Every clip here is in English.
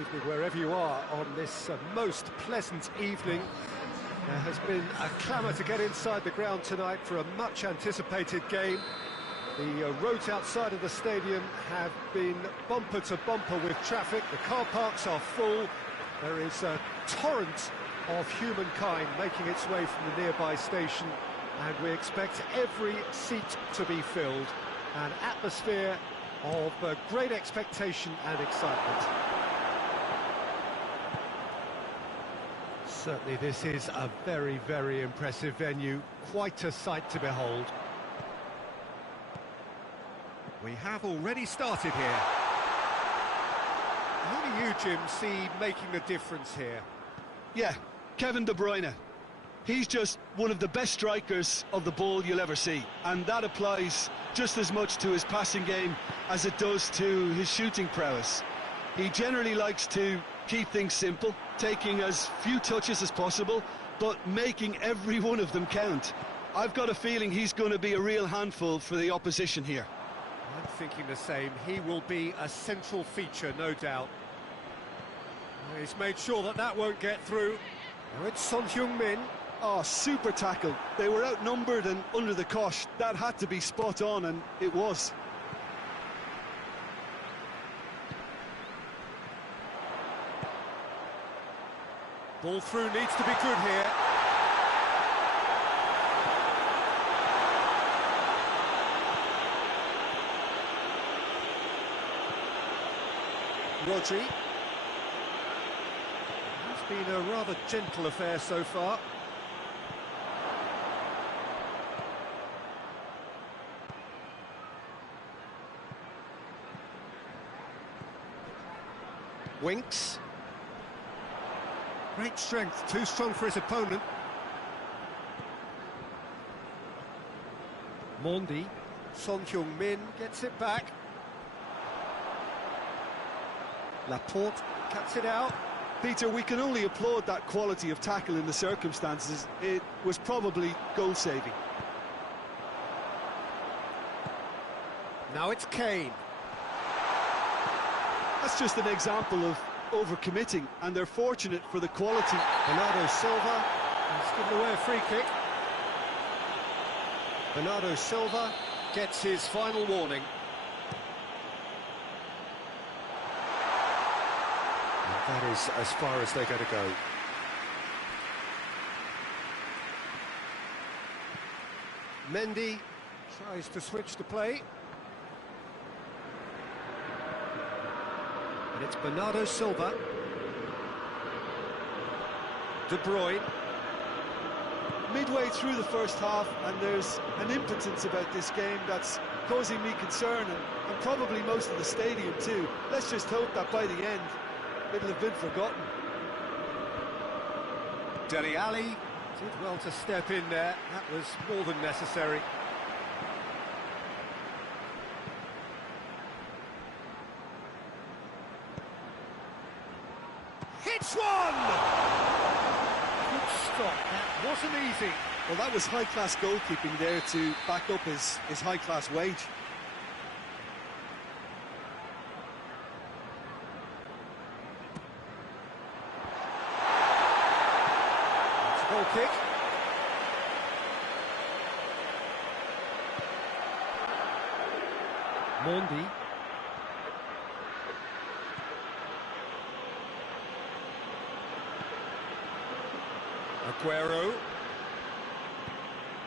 Evening wherever you are on this most pleasant evening. There has been a clamour to get inside the ground tonight for a much-anticipated game. The roads outside of the stadium have been bumper to bumper with traffic. The car parks are full. There is a torrent of humankind making its way from the nearby station, and we expect every seat to be filled. An atmosphere of great expectation and excitement. Certainly this is a very, very impressive venue, quite a sight to behold. We have already started here. Who do you, Jim, see making the difference here? Yeah, Kevin De Bruyne. He's just one of the best strikers of the ball you'll ever see, and that applies just as much to his passing game as it does to his shooting prowess. He generally likes to keep things simple, taking as few touches as possible, but making every one of them count. I've got a feeling he's going to be a real handful for the opposition here. I'm thinking the same. He will be a central feature, no doubt. He's made sure that that won't get through. Now it's Son Heung-min. Oh, super tackle. They were outnumbered and under the cosh. That had to be spot on, and it was. Ball through needs to be good here. Rodri. It's been a rather gentle affair so far. Winks. Great strength, too strong for his opponent. Mondi. Son Heung-min gets it back. Laporte cuts it out. Peter, we can only applaud that quality of tackle in the circumstances. It was probably goal-saving. Now it's Kane. That's just an example of overcommitting, and they're fortunate for the quality. Bernardo Silva has given away a free kick. Bernardo Silva gets his final warning. And that is as far as they're going to go. Mendy tries to switch the play. And it's Bernardo Silva. De Bruyne. Midway through the first half, and there's an impotence about this game that's causing me concern, and probably most of the stadium too. Let's just hope that by the end, it'll have been forgotten. Dele Alli did well to step in there. That was more than necessary. Hits one! Good stop, that wasn't easy. Well, that was high-class goalkeeping there to back up his high-class wage. It's a goal kick. Mondi. Aguero.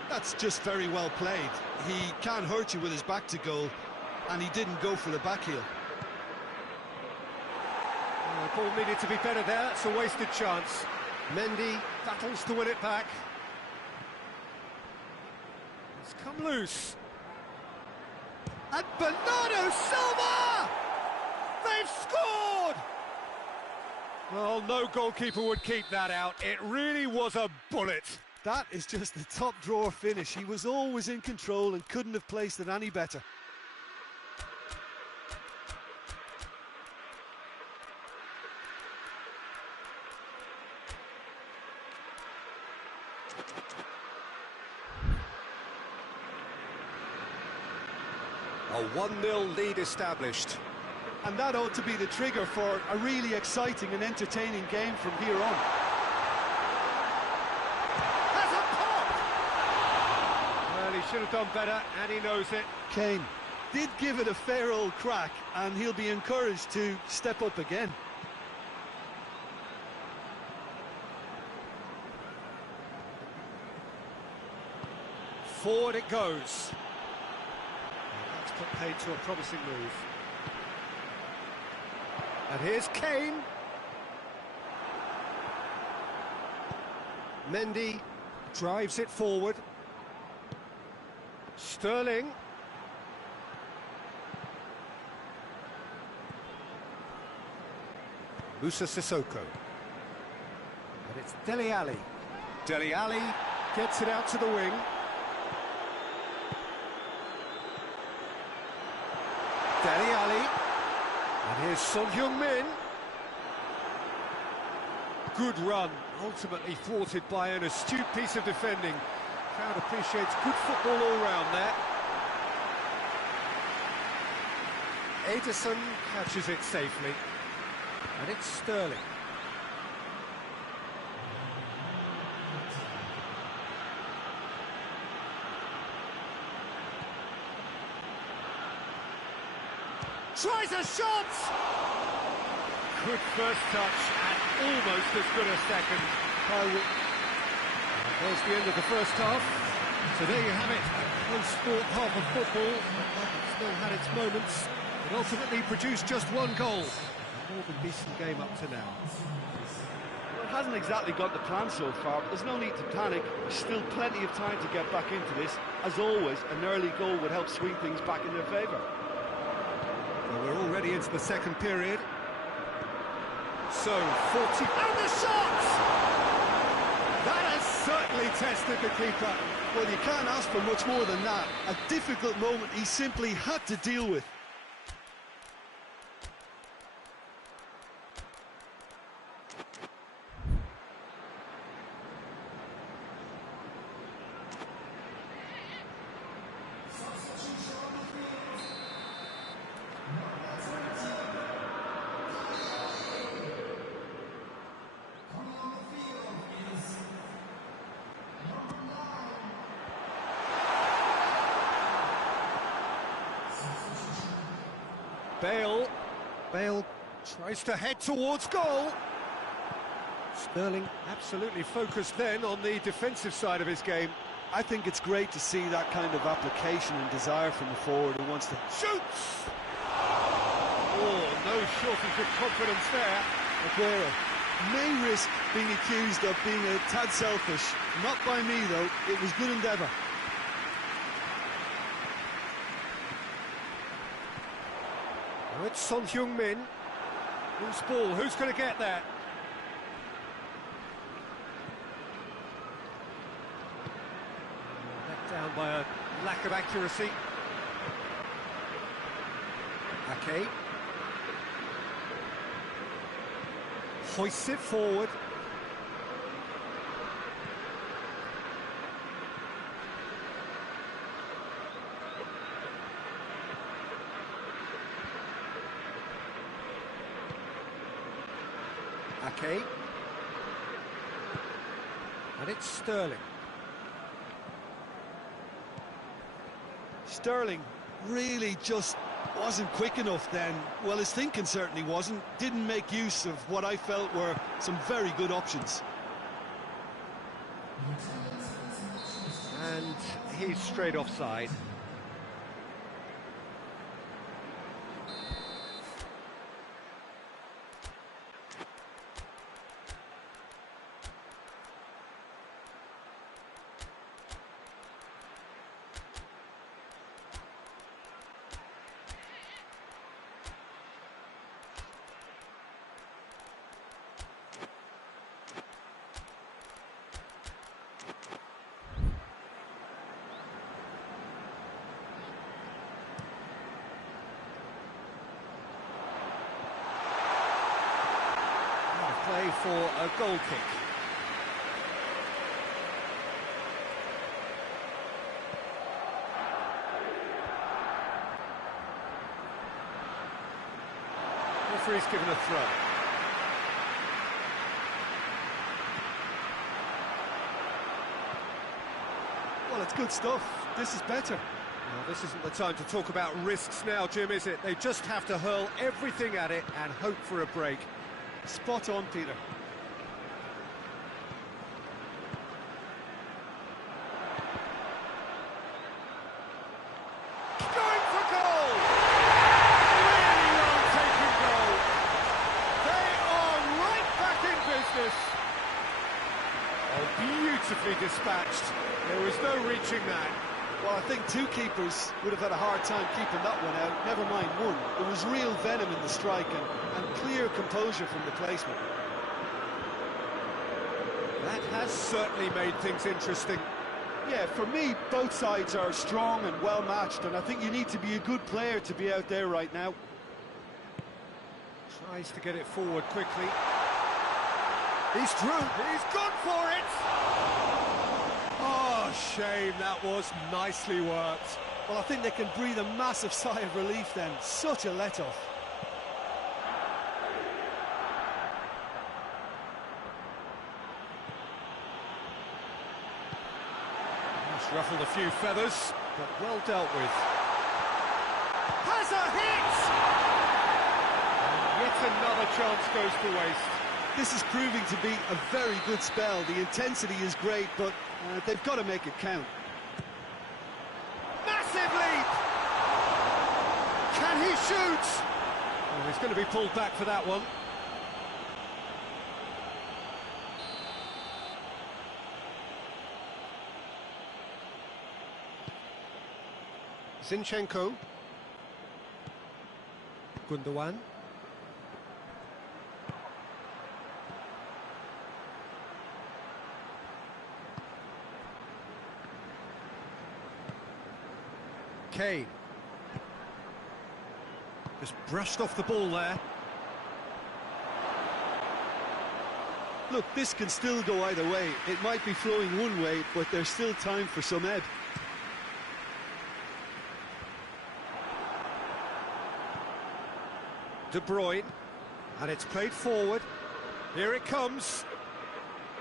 That's just very well played. He can't hurt you with his back to goal, and he didn't go for the back heel. The ball needed to be better there. It's a wasted chance. Mendy battles to win it back. It's come loose. And Bernardo Silva! They've scored! Well, no goalkeeper would keep that out. It really was a bullet. That is just the top drawer finish. He was always in control and couldn't have placed it any better. A 1-0 lead established. And that ought to be the trigger for a really exciting and entertaining game from here on. Has a pop! Well, he should have done better, and he knows it. Kane did give it a fair old crack, and he'll be encouraged to step up again. Forward it goes. That's put paid to a promising move. And here's Kane. Mendy drives it forward. Sterling. Musa Sissoko. And it's Dele Alli. Dele Alli gets it out to the wing. Dele Alli. And here's Son Heung-min. Good run, ultimately thwarted by an astute piece of defending. Crowd appreciates good football all round there. Ederson catches it safely. And it's Sterling. Tries a shot! Good first touch and almost as good a second. There's the end of the first half. So there you have it, a close-fought half of football. It still had its moments. It ultimately produced just one goal. A more than decent game up to now. Well, it hasn't exactly got the plan so far, but there's no need to panic. There's still plenty of time to get back into this. As always, an early goal would help swing things back in their favour. Well, we're already into the second period. So, 40... And the shot! That has certainly tested the keeper. Well, you can't ask for much more than that. A difficult moment he simply had to deal with. Bale tries to head towards goal. Sterling absolutely focused then on the defensive side of his game. I think it's great to see that kind of application and desire from the forward who wants to... Shoots! Oh, no shortage of confidence there. Aguero may risk being accused of being a tad selfish. Not by me, though. It was good endeavour. Now it's Son Heung-min. Who's ball? Who's going to get that? Let down by a lack of accuracy. Ake. Hoists it forward. Ake. And it's Sterling. Sterling really just wasn't quick enough then. Well, his thinking certainly wasn't. Didn't make use of what I felt were some very good options. And he's straight offside. Play for a goal kick. referee's given a throw. Well, it's good stuff. This is better. Well, this isn't the time to talk about risks now, Jim, is it? They just have to hurl everything at it and hope for a break. Spot on, Peter. Going for goal! Really well-taken goal. They are right back in business. Oh, beautifully dispatched. There was no reaching that. Well, I think two keepers would have had a hard time keeping that one out, never mind one. There was real venom in the strike and clear composure from the placement. That has certainly made things interesting. Yeah, for me, both sides are strong and well-matched, and I think you need to be a good player to be out there right now. Tries to get it forward quickly. He's through. He's gone for it! Oh, shame. That was nicely worked. Well, I think they can breathe a massive sigh of relief then. Such a let-off. Just ruffled a few feathers, but well dealt with. Has a hit! And yet another chance goes to waste. This is proving to be a very good spell. The intensity is great, but they've got to make it count. Massive leap! Can he shoot? Oh, he's going to be pulled back for that one. Zinchenko. Gundogan. Kane. Just brushed off the ball there. Look, this can still go either way. It might be flowing one way, but there's still time for some ebb. De Bruyne, and it's played forward. Here it comes.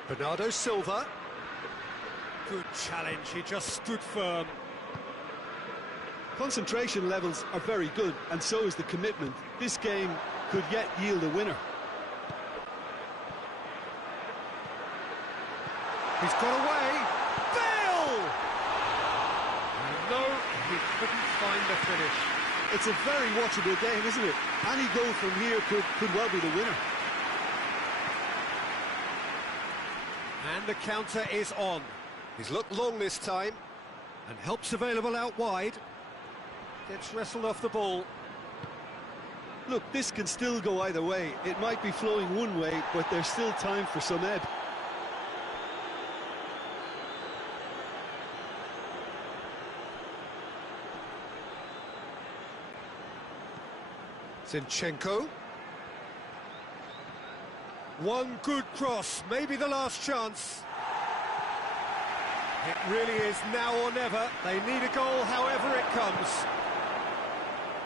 Bernardo Silva. Good challenge, he just stood firm. Concentration levels are very good, and so is the commitment. This game could yet yield a winner. He's got away. Bale! No, he couldn't find the finish. It's a very watchable game, isn't it? Any goal from here could well be the winner. And the counter is on. He's looked long this time, and help's available out wide. Gets wrestled off the ball. Look, this can still go either way. It might be flowing one way, but there's still time for some ebb. Zinchenko. One good cross, maybe the last chance. It really is now or never. They need a goal however it comes.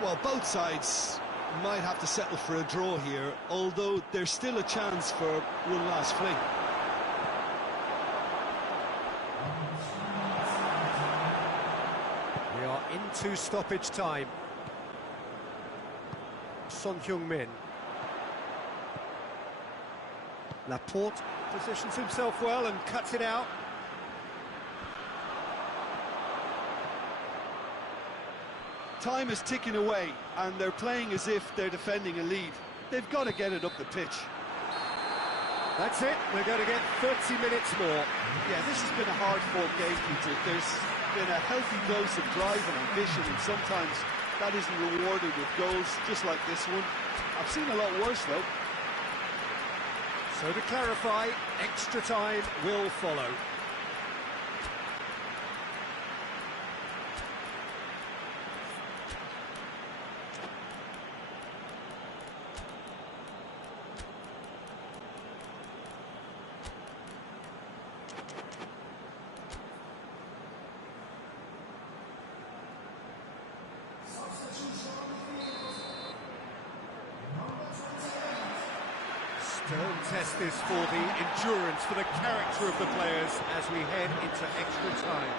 Well, both sides might have to settle for a draw here, although there's still a chance for one last fling. We are into stoppage time. Son Heung-min. Laporte positions himself well and cuts it out. Time is ticking away, and they're playing as if they're defending a lead. They've got to get it up the pitch. That's it, we're going to get 30 minutes more. Yeah, this has been a hard-fought game, Peter. There's been a healthy dose of drive and ambition, and sometimes that isn't rewarded with goals, just like this one. I've seen a lot worse, though. So to clarify, extra time will follow. Stern test this for the endurance, for the character of the players as we head into extra time.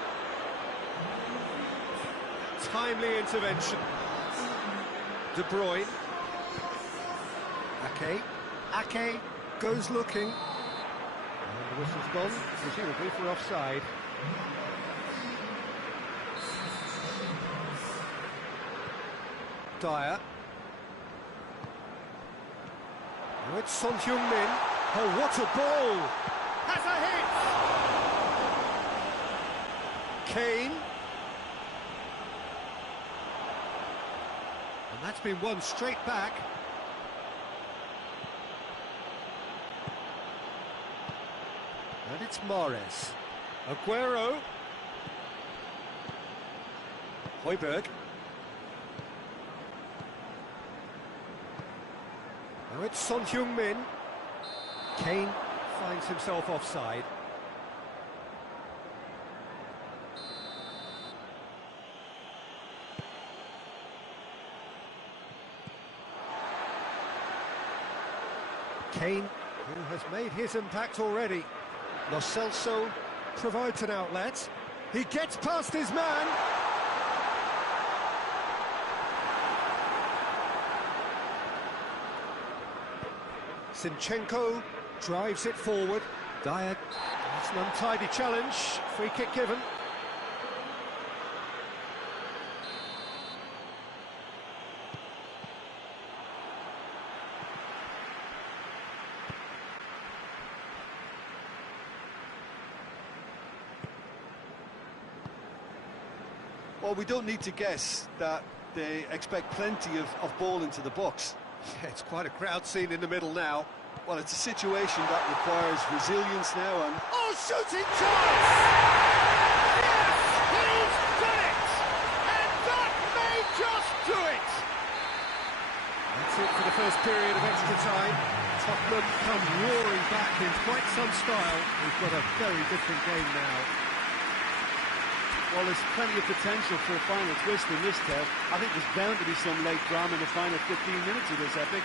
Timely intervention. De Bruyne. Ake goes looking. And the whistle's gone, presumably for offside. Dyer. Now it's Son Heung-min. Oh, what a ball! Has a hit! Kane. And that's been won straight back. And it's Mahrez. Aguero. Højbjerg. Now it's Son Heung-min. Kane finds himself offside. Kane, who has made his impact already. Lo Celso provides an outlet. He gets past his man. Zinchenko drives it forward. Dyer, it's an untidy challenge. Free kick given. Well, we don't need to guess that they expect plenty of ball into the box. Yeah, it's quite a crowd scene in the middle now. Well, it's a situation that requires resilience now and... Oh, shooting chance! Yes, he's done it! And that may just do it! That's it for the first period of extra time. Tottenham come roaring back in quite some style. We've got a very different game now. Well, there's plenty of potential for a final twist in this, Ted. I think there's bound to be some late drama in the final 15 minutes of this epic.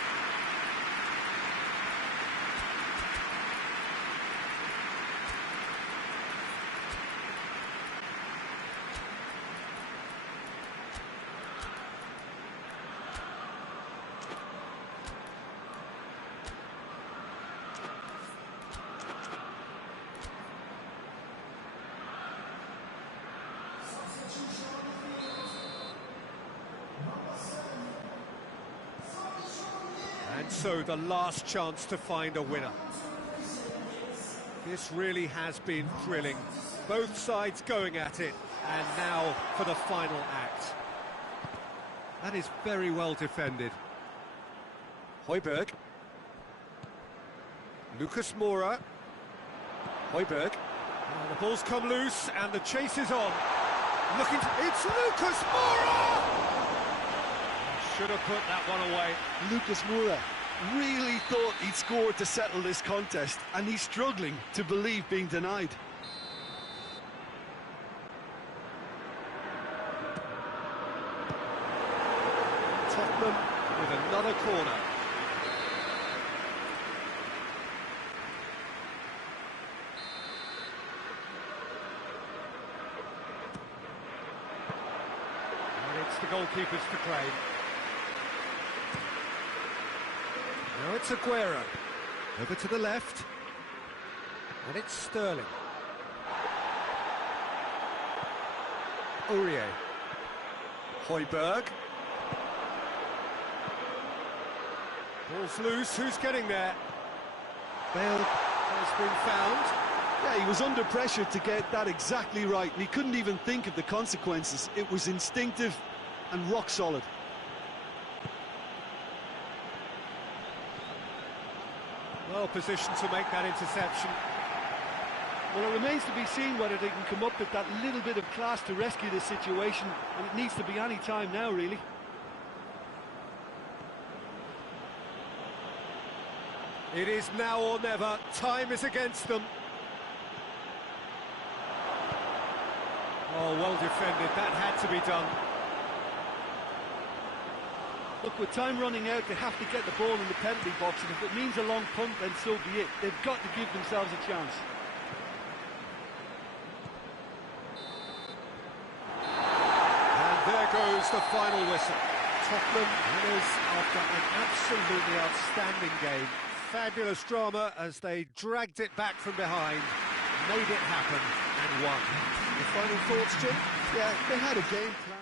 And so the last chance to find a winner. This really has been thrilling. Both sides going at it, and now for the final act. That is very well defended. Højbjerg. Lucas Moura. Højbjerg. Oh, the ball's come loose, and the chase is on. Looking, it's Lucas Moura! Should have put that one away. Lucas Moura really thought he'd scored to settle this contest, and he's struggling to believe being denied. Tottenham with another corner. And it's the goalkeepers to claim. Now it's Aguero. Over to the left. And it's Sterling. Aurier. Højbjerg. Ball's loose, who's getting there? Bale has been found. Yeah, he was under pressure to get that exactly right, and he couldn't even think of the consequences. It was instinctive and rock solid. Well positioned to make that interception. Well, it remains to be seen whether they can come up with that little bit of class to rescue this situation, and it needs to be any time now, really. It is now or never. Time is against them. Oh, well defended. That had to be done. Look, with time running out, they have to get the ball in the penalty box, and if it means a long punt, then so be it. They've got to give themselves a chance. And there goes the final whistle. Tottenham winners after an absolutely outstanding game. Fabulous drama as they dragged it back from behind, made it happen and won. The final thoughts, Jim? Yeah, they had a game plan.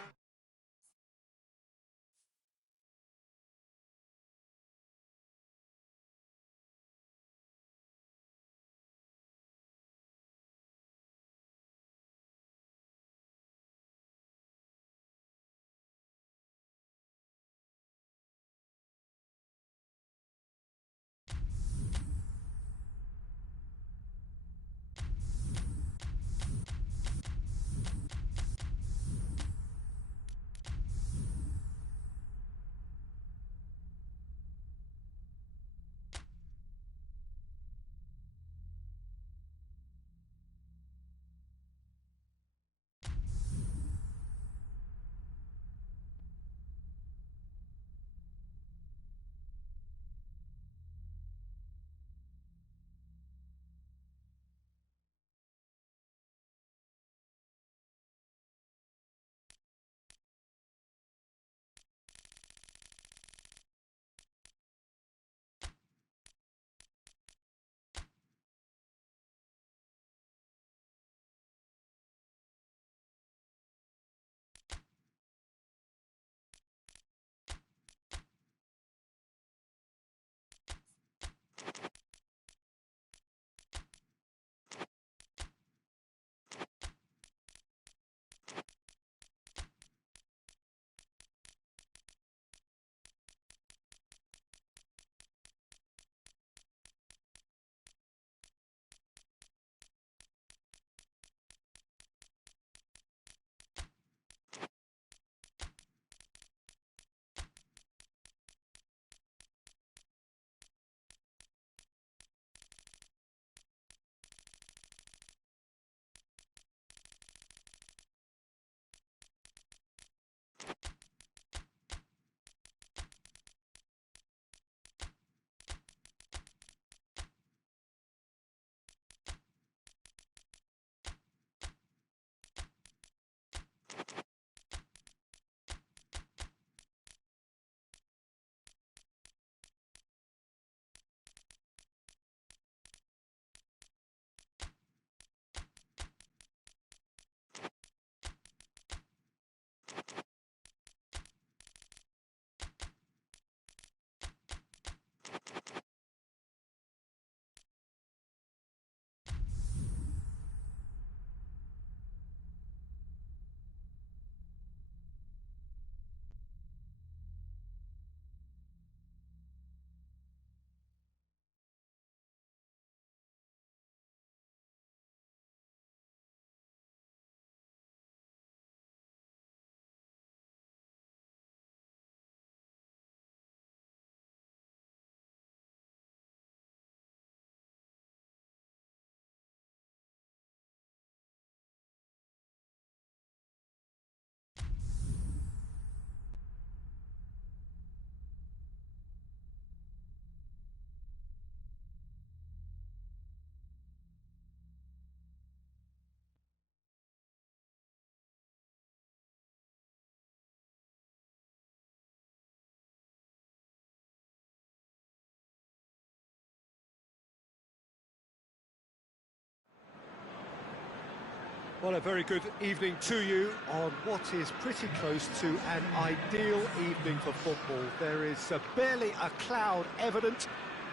Well, a very good evening to you on what is pretty close to an ideal evening for football. There is barely a cloud evident.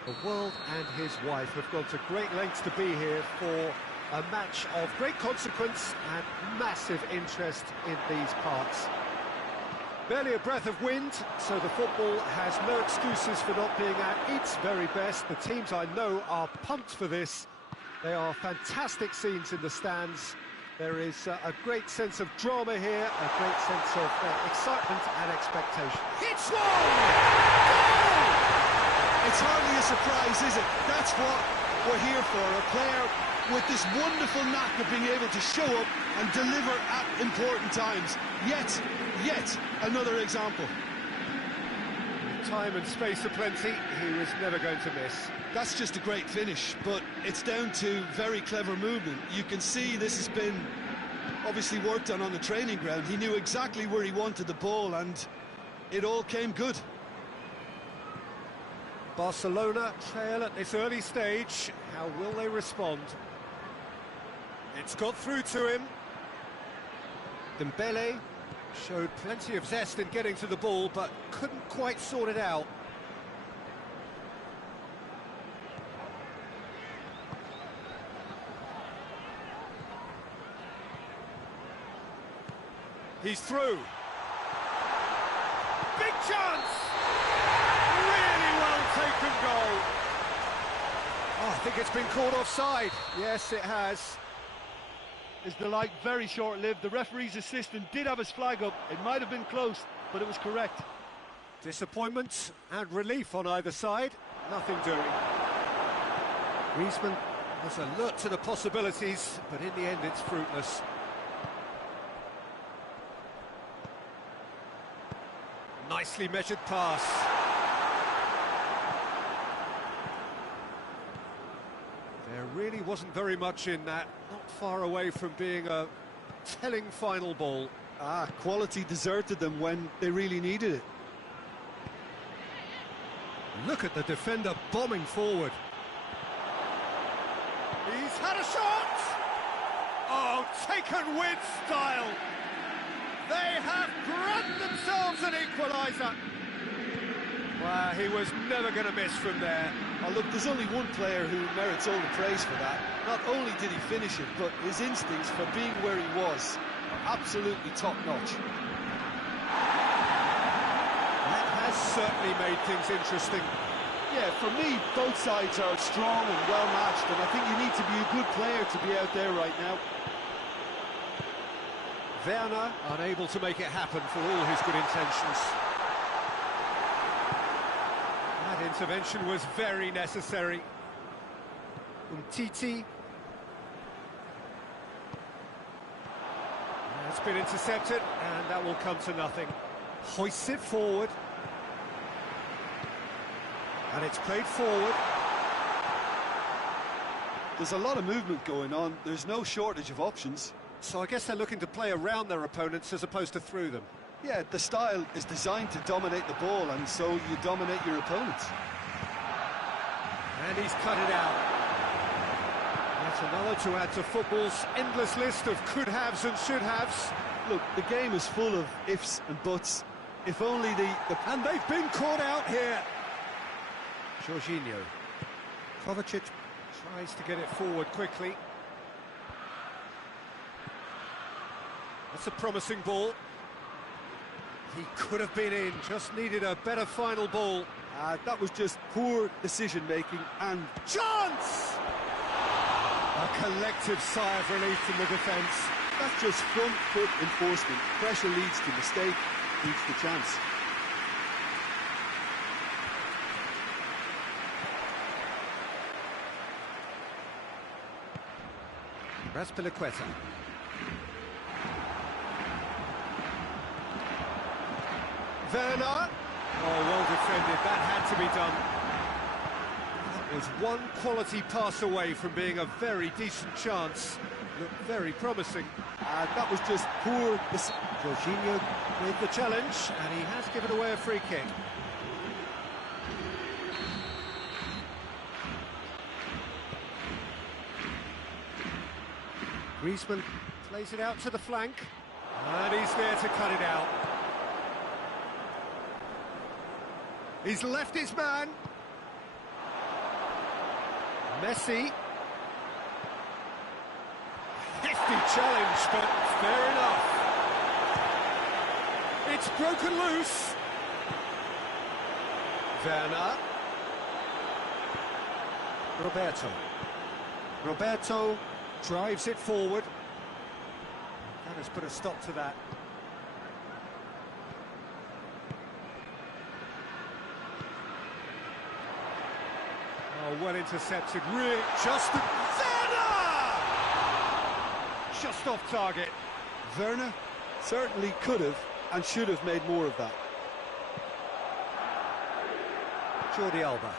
The world and his wife have gone to great lengths to be here for a match of great consequence and massive interest in these parts. Barely a breath of wind, so the football has no excuses for not being at its very best. The teams I know are pumped for this. They are fantastic scenes in the stands. There is a great sense of drama here, a great sense of excitement and expectation. It's one! Goal! It's hardly a surprise, is it? That's what we're here for, a player with this wonderful knack of being able to show up and deliver at important times. Yet another example. time and space aplenty, he was never going to miss. That's just a great finish, but it's down to very clever movement. You can see this has been obviously worked on the training ground. He knew exactly where he wanted the ball, and it all came good. Barcelona trail at this early stage. How will they respond? It's got through to him. Dembele showed plenty of zest in getting to the ball, but couldn't quite sort it out. He's through. Big chance! Really well taken goal. Oh, I think it's been called offside. Yes, it has. Is the light very short-lived? The referee's assistant did have his flag up. It might have been close, but it was correct. Disappointment and relief on either side. Nothing doing. Griezmann was alert to the possibilities, but in the end it's fruitless. Nicely measured pass. There really wasn't very much in that, not far away from being a telling final ball. Quality deserted them when they really needed it. Look at the defender bombing forward. He's had a shot! Oh, taken with style! They have grabbed themselves an equaliser. Well, he was never going to miss from there. Oh, look, there's only one player who merits all the praise for that. Not only did he finish it, but his instincts for being where he was are absolutely top-notch. That has certainly made things interesting. Yeah, for me, both sides are strong and well-matched, and I think you need to be a good player to be out there right now. Werner unable to make it happen for all his good intentions. That intervention was very necessary. Umtiti. It's been intercepted, and that will come to nothing. Hoists it forward. And it's played forward. There's a lot of movement going on. There's no shortage of options. So I guess they're looking to play around their opponents as opposed to through them. Yeah, the style is designed to dominate the ball, and so you dominate your opponents. And he's cut it out. That's another to add to football's endless list of could-haves and should-haves. Look, the game is full of ifs and buts. If only And they've been caught out here. Jorginho. Kovacic tries to get it forward quickly. That's a promising ball. He could have been in, just needed a better final ball. That was just poor decision-making and... Chance! A collective sigh of relief from the defence. That's just front foot enforcement. Pressure leads to mistake, leads to chance. Raspilicueta. Werner. Oh, well defended. That had to be done. That was one quality pass away from being a very decent chance. Looked very promising. That was just poor... Jorginho with the challenge, and he has given away a free kick. Griezmann plays it out to the flank, and he's there to cut it out. He's left his man. Messi. Hefty challenge, but fair enough. It's broken loose. Werner. Roberto drives it forward. That has put a stop to that. Oh, well intercepted, really, just off target. Werner certainly could have and should have made more of that. Jordi Alba.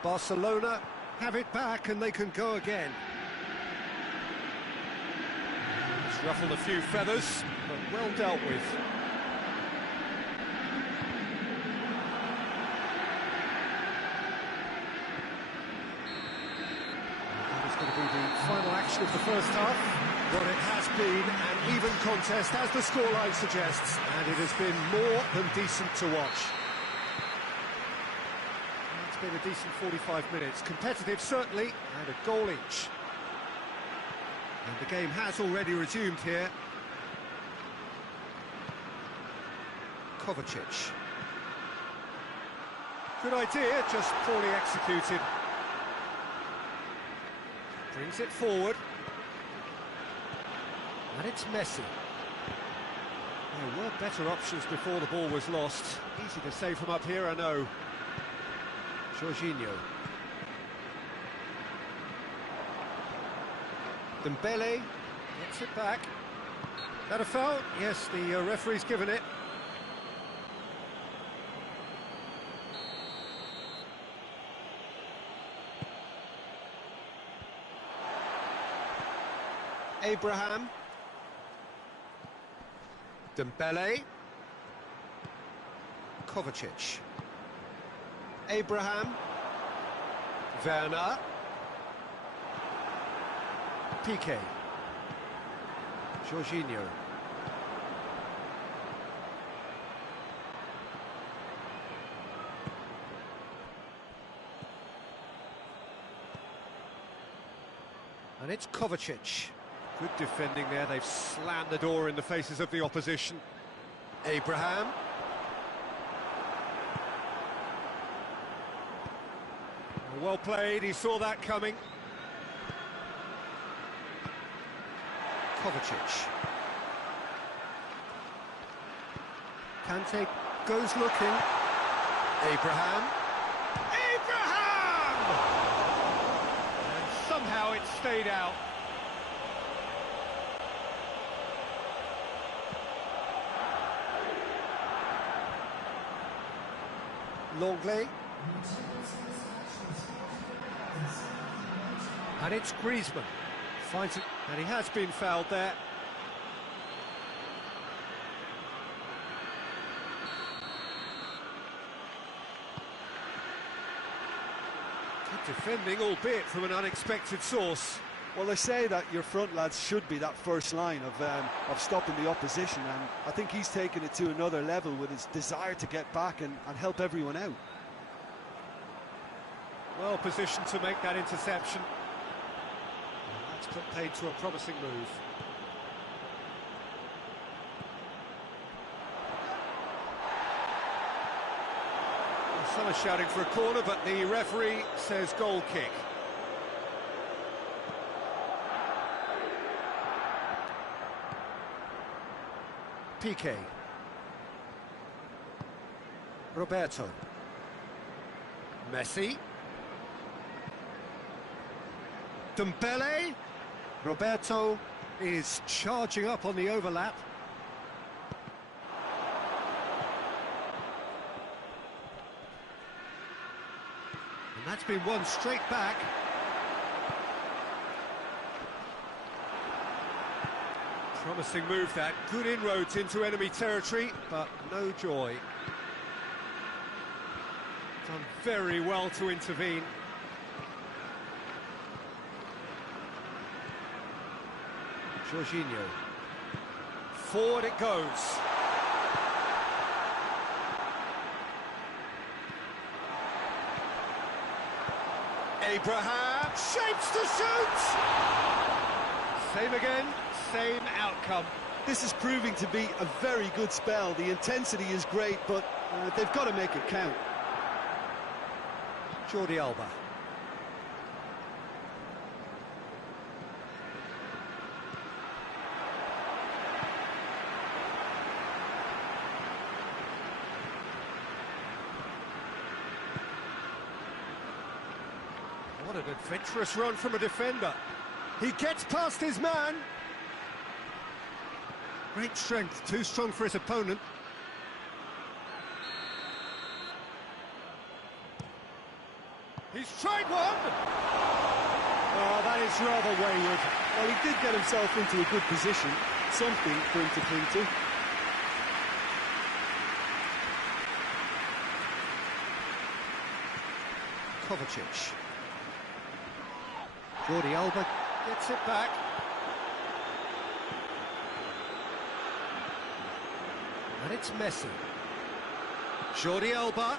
Barcelona have it back and they can go again. It's ruffled a few feathers, but well dealt with. That is going to be the final action of the first half. Well, it has been an even contest, as the scoreline suggests, and it has been more than decent to watch. It's been a decent 45 minutes. Competitive, certainly, and a goal each. And the game has already resumed here. Kovacic. Good idea, just poorly executed. Brings it forward. And it's Messi. There were better options before the ball was lost. Easy to say from up here, I know. Jorginho. Dembele gets it back. Is that a foul? Yes, the referee's given it. Abraham. Dembele. Kovacic. Abraham. Werner. Piqué. Jorginho. And it's Kovacic. Good defending there, they've slammed the door in the faces of the opposition. Abraham. Well played, he saw that coming. Kovacic. Kante goes looking. Abraham. Abraham! And somehow it stayed out. Longley. And it's Griezmann. Finds it, and he has been fouled there. Good defending, albeit from an unexpected source. Well, they say that your front lads should be that first line of stopping the opposition, and I think he's taken it to another level with his desire to get back and help everyone out. Well positioned to make that interception. That's put paid to a promising move. Some are shouting for a corner, but the referee says goal kick. Piqué. Roberto. Messi. Dembele. Roberto is charging up on the overlap. And that's been won straight back. Promising move that, good inroads into enemy territory, but no joy. Done very well to intervene. Jorginho. Forward it goes. Abraham shapes to shoot! Same again, same outcome. This is proving to be a very good spell. The intensity is great, but they've got to make it count. Jordi Alba. What an adventurous run from a defender. He gets past his man. Great strength, too strong for his opponent. big one! Oh, that is rather wayward. Well, he did get himself into a good position, something for him to cling to. Kovacic. Jordi Alba gets it back. And it's Messi. Jordi Alba.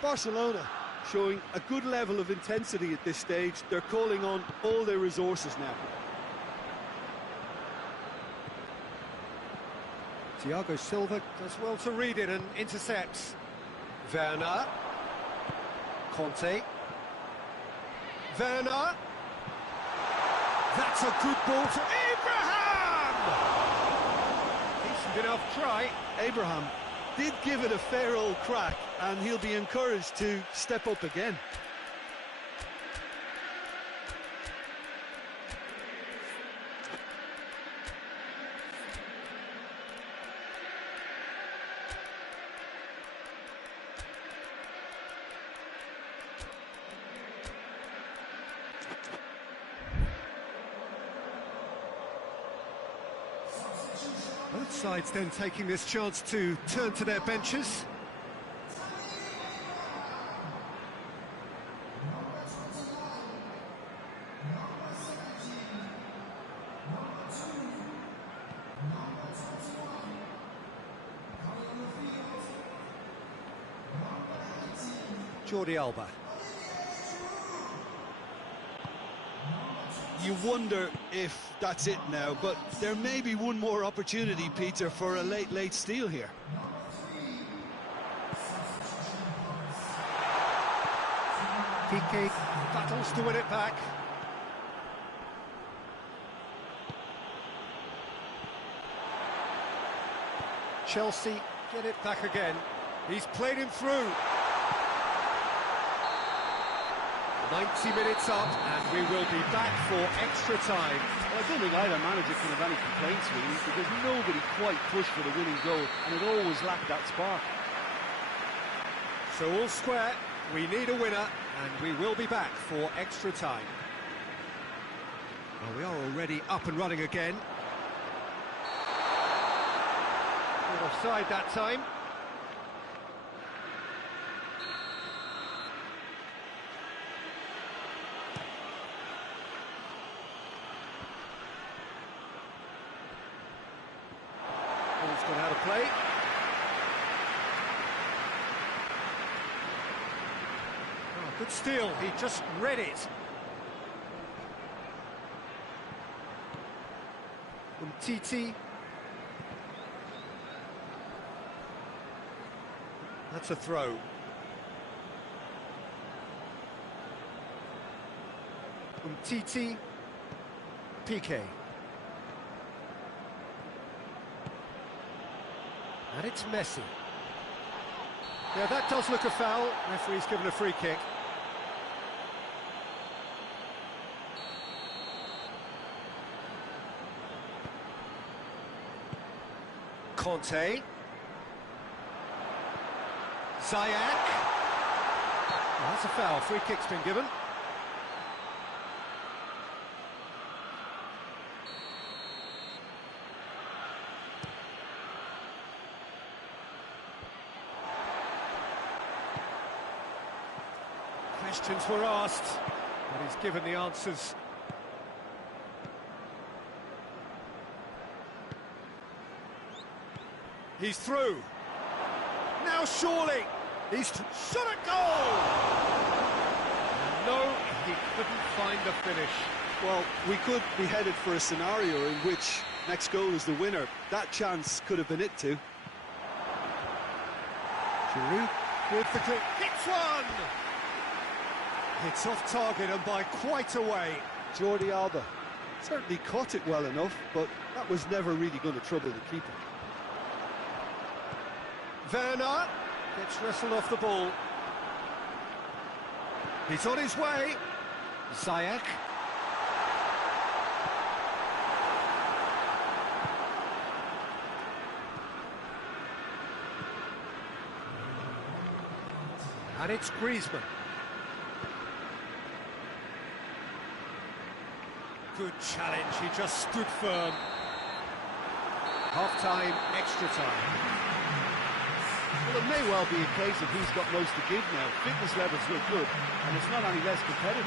Barcelona showing a good level of intensity at this stage. They're calling on all their resources now. Thiago Silva does well to read it and intercepts. Werner. Conte. Werner. That's a good ball to Abraham! Decent enough try. Abraham did give it a fair old crack, and he'll be encouraged to step up again. Both sides then taking this chance to turn to their benches. Jordi Alba. You wonder if that's it now, but there may be one more opportunity, Peter, for a late steal here. Piqué battles to win it back. Chelsea get it back again. He's played him through. 90 minutes up, and we will be back for extra time. Well, I don't think either manager can have any complaints, really, because nobody quite pushed for the winning goal, and it always lacked that spark. So all square, we need a winner, and we will be back for extra time. Well, we are already up and running again. Not offside that time. Ball's gone out of play. Oh, good steal, he just read it. Titi. That's a throw. Titi. Piqué. And it's Messi. Yeah, that does look a foul. Referee's given a free kick. Conte. Ziyech. Oh, that's a foul. Free kick's been given. Questions were asked, but he's given the answers. He's through. Now surely, he's shot a goal! No, he couldn't find the finish. Well, we could be headed for a scenario in which next goal is the winner. That chance could have been it too. Giroud with the clip. Hits one! It's off target and by quite a way. Jordi Alba certainly caught it well enough, but that was never really going to trouble the keeper. Werner gets wrestled off the ball. He's on his way. Ziyech. And it's Griezmann. Good challenge, he just stood firm. Half-time, extra time. Well, it may well be a case of who's got most to give now. Fitness levels look good, and it's not any less competitive.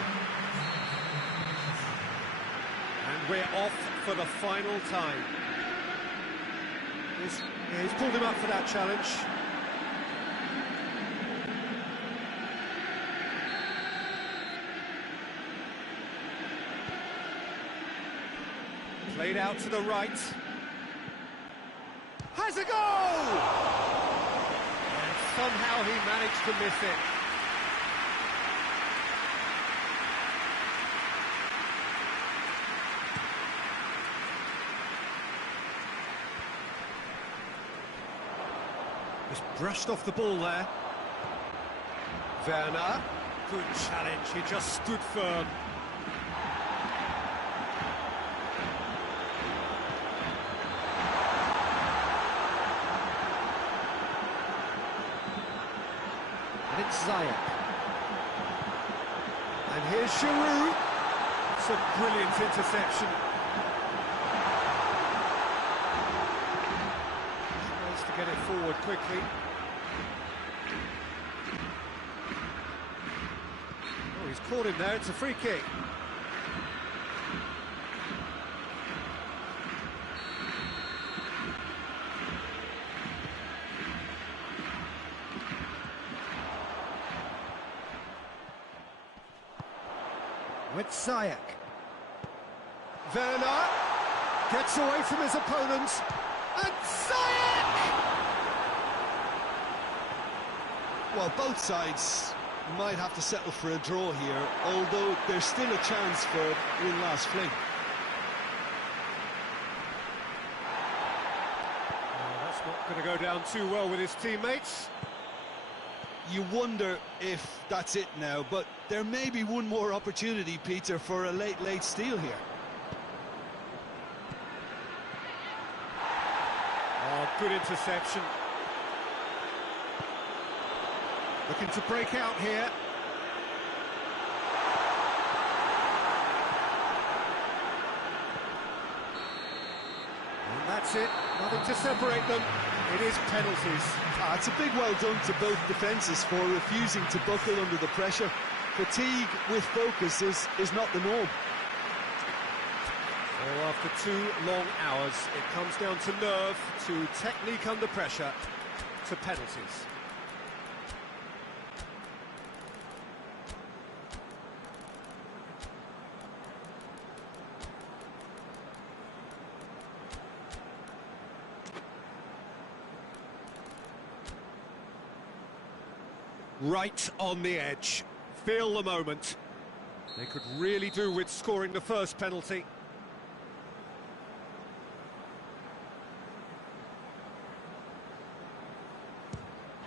And we're off for the final time. He's pulled him up for that challenge. Played out to the right. Has a goal! And somehow he managed to miss it. Just brushed off the ball there. Werner. Good challenge, he just stood firm. And it's Ziyech. And here's Giroud. It's a brilliant interception. Tries to get it forward quickly. Oh, he's caught him there, it's a free kick. With Ziyech. Werner gets away from his opponents, and Ziyech! Well, both sides might have to settle for a draw here, although there's still a chance for one last fling. That's not going to go down too well with his teammates. You wonder if that's it now, but there may be one more opportunity, Peter, for a late steal here. Oh, good interception. Looking to break out here. And that's it, nothing to separate them. It is penalties. It's a big well done to both defences for refusing to buckle under the pressure. Fatigue with focus is not the norm. Well, after 2 long hours, it comes down to nerve, to technique under pressure, to penalties. Right on the edge. Feel the moment. They could really do with scoring the first penalty.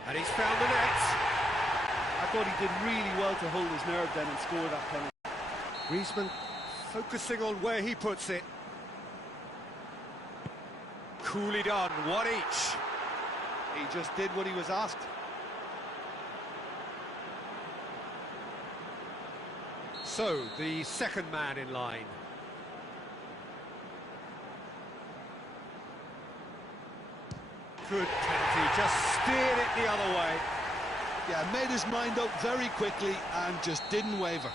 And he's found the net. I thought he did really well to hold his nerve then and score that penalty. Griezmann focusing on where he puts it. Coolly done, one each. He just did what he was asked. So, the second man in line. Good penalty, just steered it the other way. Yeah, made his mind up very quickly and just didn't waver.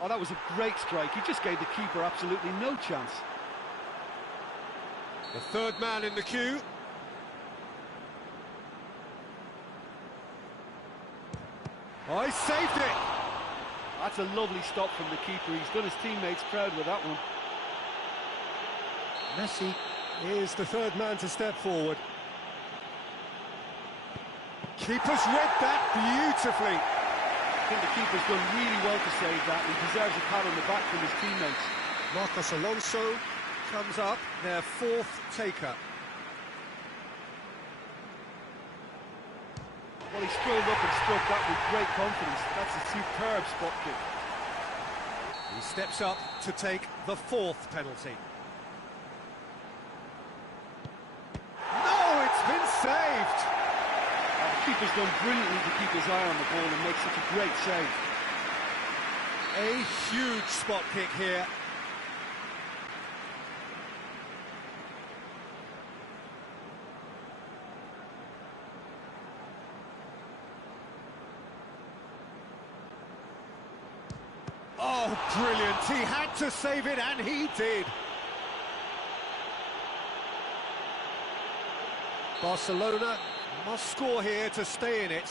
Oh, that was a great strike. He just gave the keeper absolutely no chance. The third man in the queue. Oh, he saved it! That's a lovely stop from the keeper. He's done his teammates proud with that one. Messi is the third man to step forward. Keeper's read that beautifully. I think the keeper's done really well to save that. He deserves a pat on the back from his teammates. Marcos Alonso comes up, their fourth taker. Well, he strolled up and struck that with great confidence. That's a superb spot kick. He steps up to take the fourth penalty. No, it's been saved! keeper's done brilliantly to keep his eye on the ball and make such a great save. A huge spot kick here. Oh, brilliant. He had to save it, and he did. Barcelona must score here to stay in it.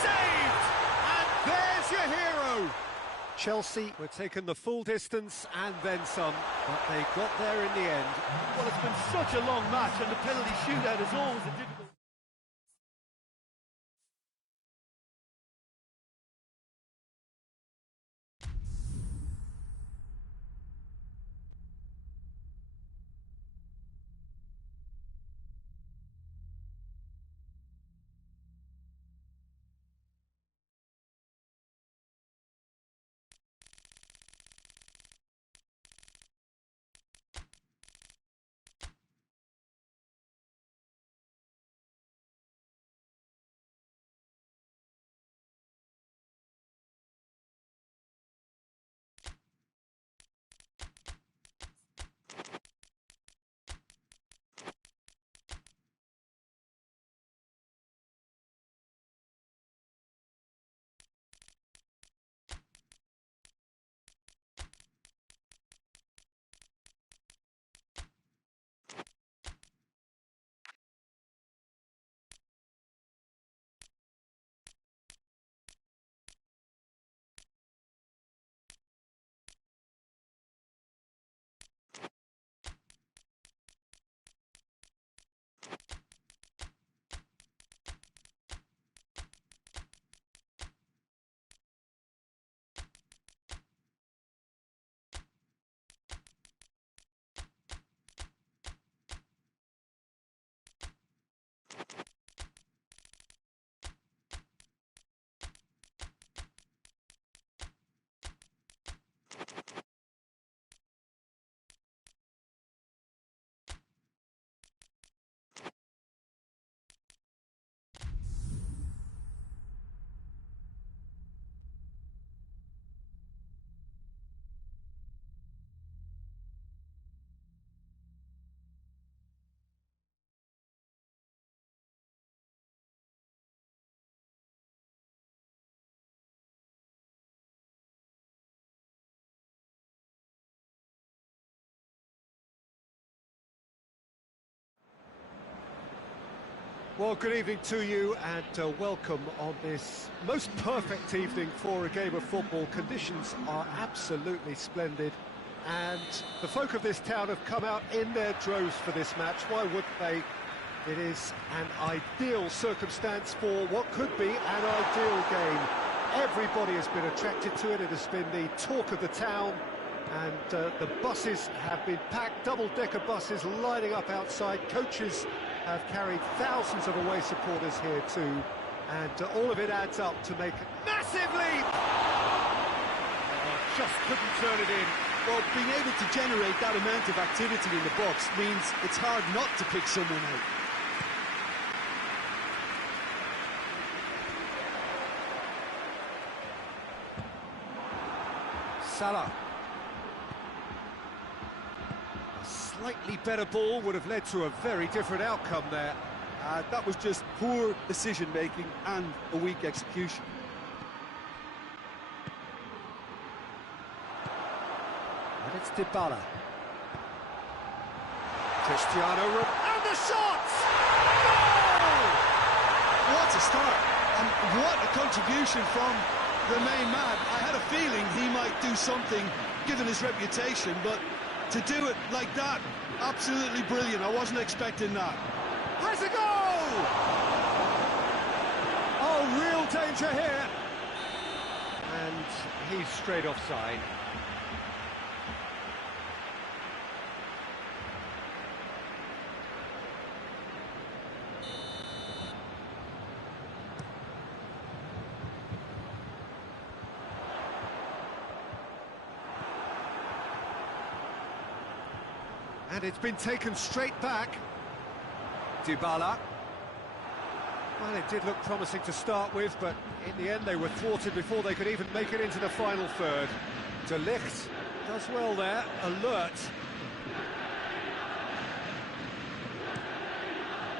Saved! And there's your hero! Chelsea were taking the full distance and then some, but they got there in the end. Well, it's been such a long match, and the penalty shootout is always a difficult... Well, good evening to you and welcome on this most perfect evening for a game of football. Conditions are absolutely splendid and the folk of this town have come out in their droves for this match. Why wouldn't they? It is an ideal circumstance for what could be an ideal game. Everybody has been attracted to it. It has been the talk of the town and the buses have been packed, double-decker buses lining up outside. Coaches have carried thousands of away supporters here too, and all of it adds up to make a massive lead! Just couldn't turn it in. Well, being able to generate that amount of activity in the box means it's hard not to pick someone out. Salah. Slightly better ball would have led to a very different outcome there. That was just poor decision-making and a weak execution. And it's Dybala. Cristiano and the shot! Goal! What a start, and what a contribution from the main man. I had a feeling he might do something, given his reputation, but to do it like that, absolutely brilliant. I wasn't expecting that. Has a goal! Oh, real danger here. And he's straight offside. And it's been taken straight back. Dybala. Well, it did look promising to start with, but in the end they were thwarted before they could even make it into the final third. De Ligt does well there, alert.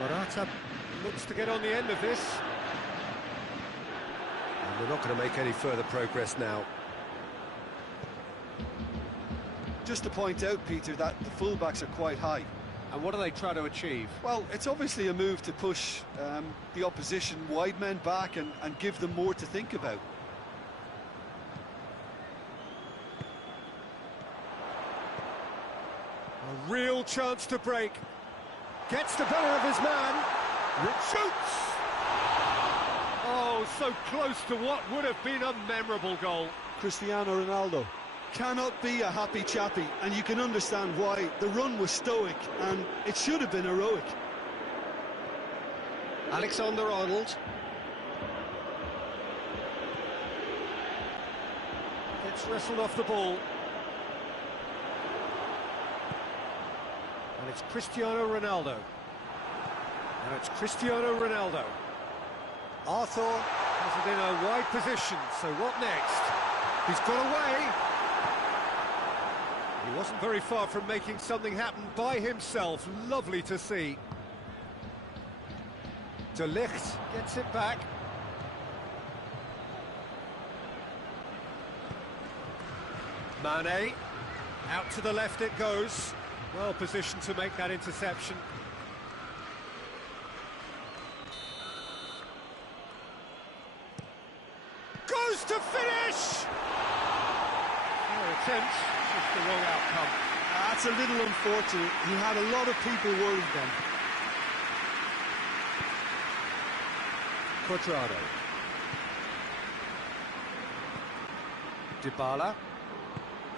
Morata looks to get on the end of this. And they're not going to make any further progress now. Just to point out, Peter, that the fullbacks are quite high. And what do they try to achieve? Well, it's obviously a move to push the opposition wide men back and give them more to think about. A real chance to break. Gets the better of his man. Shoots! Oh, so close to what would have been a memorable goal. Cristiano Ronaldo cannot be a happy chappy, and you can understand why. The run was stoic, and it should have been heroic. Alexander-Arnold. Gets wrestled off the ball. And it's Cristiano Ronaldo. Now it's Cristiano Ronaldo. Arthur has it in a wide position, so what next? He's got away. He wasn't very far from making something happen by himself. Lovely to see. De Ligt gets it back. Mane. Out to the left it goes. Well positioned to make that interception. Goes to finish! Fair attempt, just the wrong outcome. That's a little unfortunate. He had a lot of people worried then. Quadrado. Dybala.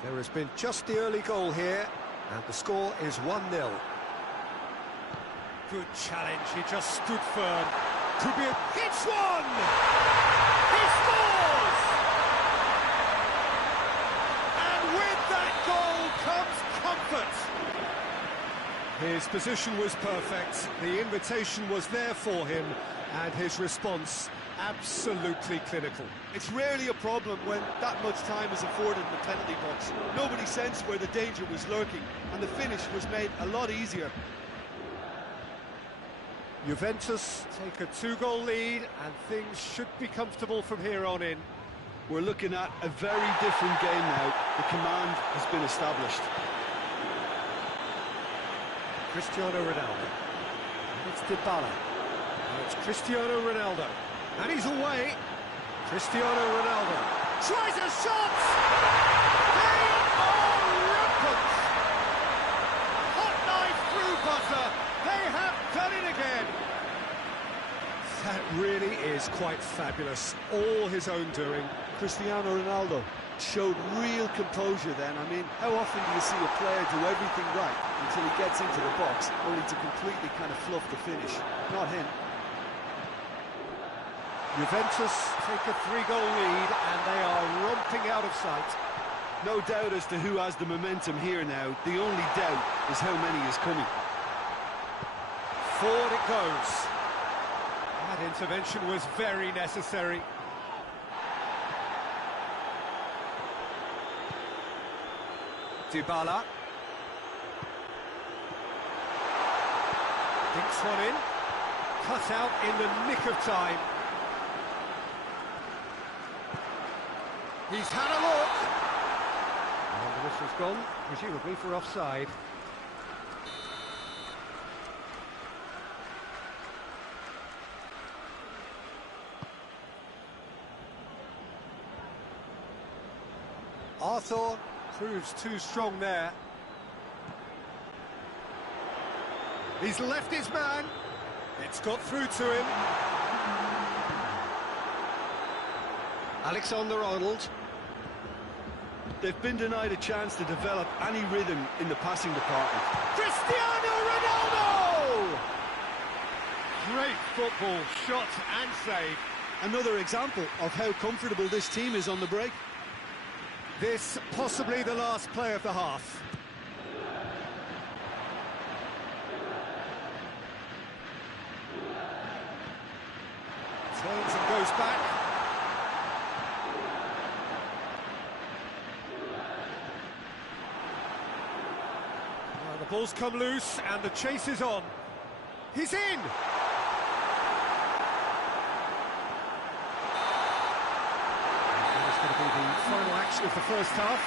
There has been just the early goal here, and the score is 1-0. Good challenge, he just stood firm. Could be a... Hits one! He scores! And with that goal comes comfort. His position was perfect, the invitation was there for him, and his response absolutely clinical. It's rarely a problem when that much time is afforded in the penalty box. Nobody sensed where the danger was lurking, and the finish was made a lot easier. Juventus take a 2-goal lead, and things should be comfortable from here on in. We're looking at a very different game now. The command has been established. Cristiano Ronaldo. It's Dybala. Now it's Cristiano Ronaldo. And he's away. Cristiano Ronaldo tries a shot! They are rampant! Hot knife through buzzer. They have done it again. That really is quite fabulous. All his own doing. Cristiano Ronaldo showed real composure then. I mean, how often do you see a player do everything right until he gets into the box, only to completely kind of fluff the finish? Not him. Juventus take a 3-goal lead, and they are romping out of sight. No doubt as to who has the momentum here now. The only doubt is how many is coming. Forward it goes. That intervention was very necessary. Dybala. Dinks one in. Cut out in the nick of time. He's had a look. And the whistle's gone, presumably for offside. Arthur proves too strong there. He's left his man. It's got through to him. Alexander-Arnold. They've been denied a chance to develop any rhythm in the passing department. Cristiano Ronaldo! Great football, shot and save. Another example of how comfortable this team is on the break. This possibly the last play of the half. Turns and goes back. Well, the ball's come loose and the chase is on. He's in! That's going to be the final action of the first half.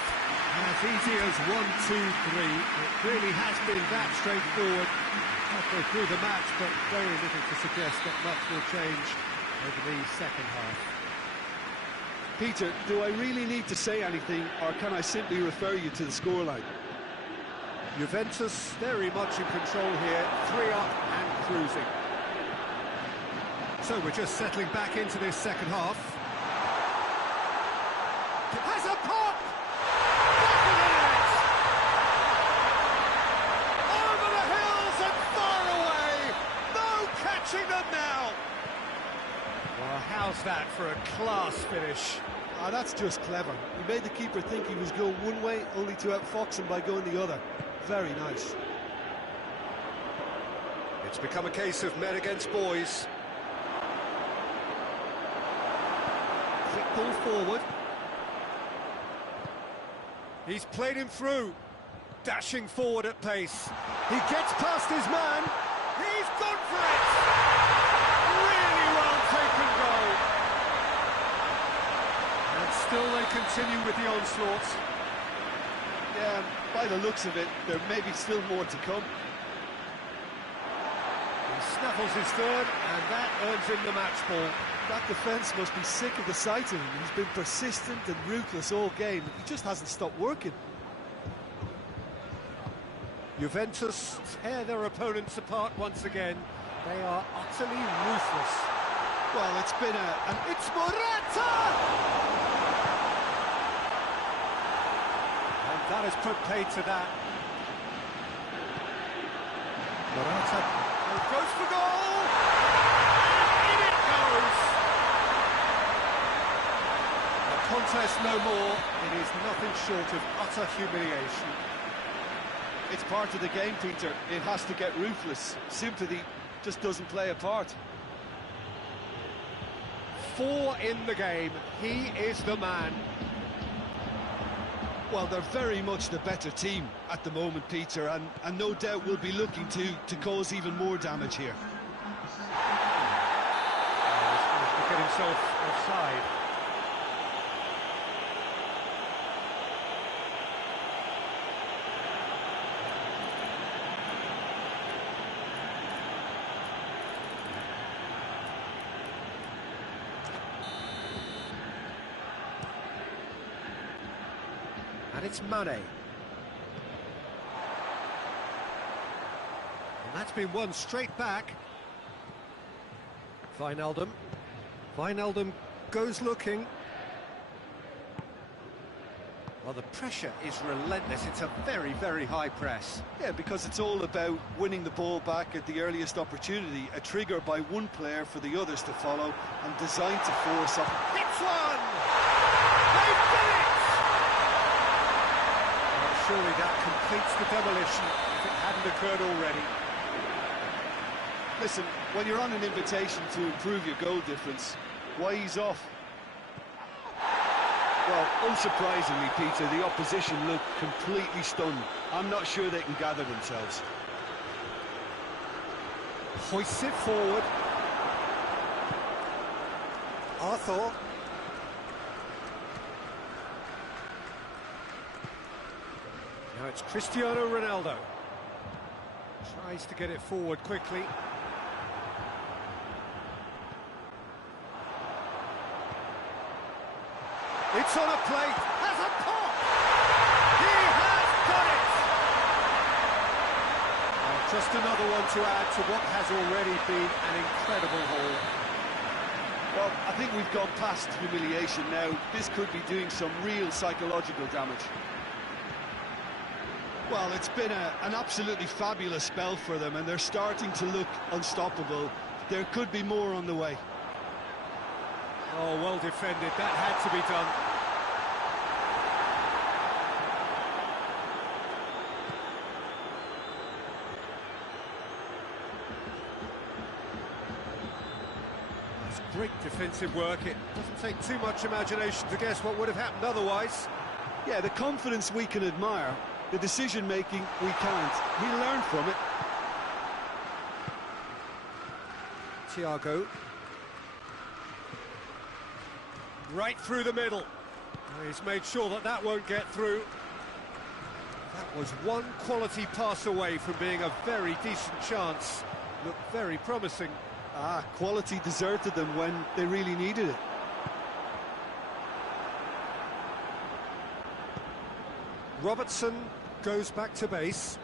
As easy as 1, 2, 3. It really has been that straightforward. Halfway through the match, but very little to suggest that much will change over the second half. Peter, do I really need to say anything, or can I simply refer you to the scoreline? Juventus very much in control here, 3 up and cruising. So we're just settling back into this second half. Has a pop! Back of the net! Over the hills and far away! No catching them now! Well, how's that for a class finish? Ah, that's just clever. He made the keeper think he was going one way, only to outfox him by going the other. Very nice. It's become a case of men against boys. Quick ball forward. He's played him through. Dashing forward at pace. He gets past his man. He's gone for it! Really well taken goal. And still they continue with the onslaught. Yeah, by the looks of it, there may be still more to come. He snuffles his third, and that earns him the match ball. That defence must be sick of the sight of him. He's been persistent and ruthless all game. He just hasn't stopped working. Juventus tear their opponents apart once again. They are utterly ruthless. Well, it's been It's Morata! And that has put paid to that. Morata goes for goal! And in it goes! The contest no more. It is nothing short of utter humiliation. It's part of the game, Peter. It has to get ruthless. Sympathy just doesn't play a part. 4 in the game. He is the man. Well, they're very much the better team at the moment, Peter, and no doubt will be looking to cause even more damage here. He's to get himself offside. And it's Mane. And that's been won straight back. Wijnaldum. Wijnaldum goes looking. Well, the pressure is relentless. It's a very, very high press. Yeah, because it's all about winning the ball back at the earliest opportunity, a trigger by one player for the others to follow, and designed to force up. Hits one! They've done it! Surely that completes the demolition if it hadn't occurred already. Listen, when you're on an invitation to improve your goal difference, why ease off? Well, unsurprisingly, Peter, the opposition look completely stunned. I'm not sure they can gather themselves. Hoists it forward. Arthur. Now it's Cristiano Ronaldo. Tries to get it forward quickly. It's on a plate. Has a pop! He has got it! Just another one to add to what has already been an incredible haul. Well, I think we've gone past humiliation now. This could be doing some real psychological damage. Well, it's been an absolutely fabulous spell for them, and they're starting to look unstoppable. There could be more on the way. Oh, well defended. That had to be done. That's great defense. defensive work. It doesn't take too much imagination to guess what would have happened otherwise. Yeah, the confidence we can admire, the decision-making we can't. He learned from it. Thiago. Right through the middle. He's made sure that that won't get through. That was one quality pass away from being a very decent chance. Looked very promising. Quality deserted them when they really needed it. Robertson goes back to base.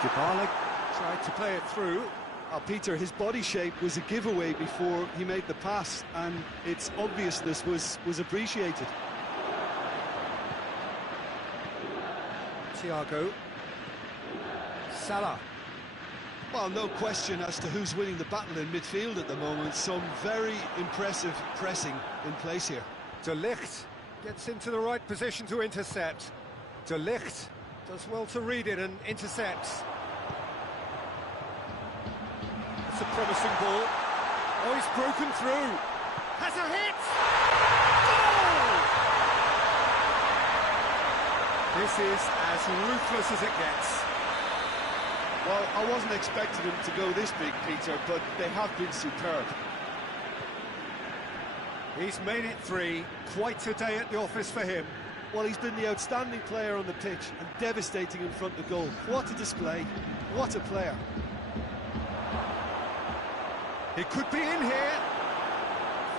Dybala tried to play it through. Peter, his body shape was a giveaway before he made the pass, and its obviousness was appreciated. Thiago. Salah. Well, no question as to who's winning the battle in midfield at the moment. Some very impressive pressing in place here. De Ligt gets into the right position to intercept. De Ligt does well to read it and intercepts. It's a promising ball. Oh, he's broken through. Has a hit! Goal! This is as ruthless as it gets. Well, I wasn't expecting him to go this big, Peter, but they have been superb. He's made it 3. Quite a day at the office for him. Well, he's been the outstanding player on the pitch and devastating in front of goal. What a display. What a player. He could be in here.